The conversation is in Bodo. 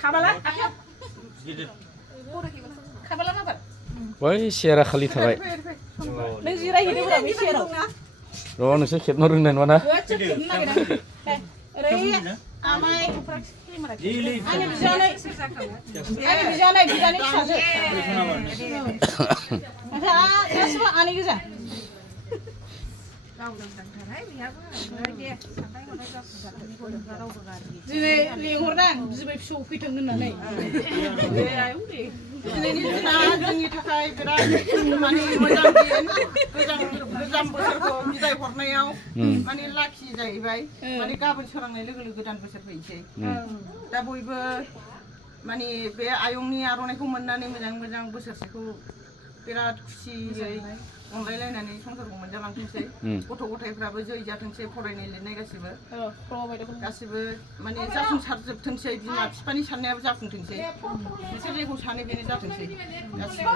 खाबाला खाबाला मा बार बै सियारा खालि थाबाय नों जिरायहैदोंब्रा बे सियाराव र' नोंसोर खेबनो रोंनाय नङा ना ओरै आमाय आंनि बिजानै फिसाजो गासिबो आनै गोजा दिनै लेंहरदां बिबै फिसौ फैथों होननानै दिनैनि दिना जोंनि थाखाय बिराद माने मोजां दिन गोजाम बोसोरखौ बिदाय हरनायाव माने लाखि जाहैबाय माने गाबोन सोरांनाय लोगो लोगो गोदान बोसोर फैनोसै दा बयबो माने बे आयंनि आर'नाइखौ मोननानै मोजां बोसोरसेखौ बिराद खुसियै अनलायलायनानै संसारखौ मोनजालांथोंसै गथ' गथायफ्राबो जै जाथोंसै फरायनाय लिरनाय गासिबो माने जाफुंसारजोबथोंसै बिमा बिफानि साननायाबो जाफुंथोंसै बिसोर जेखौ सानो बेनो जाथोंसै गासिबो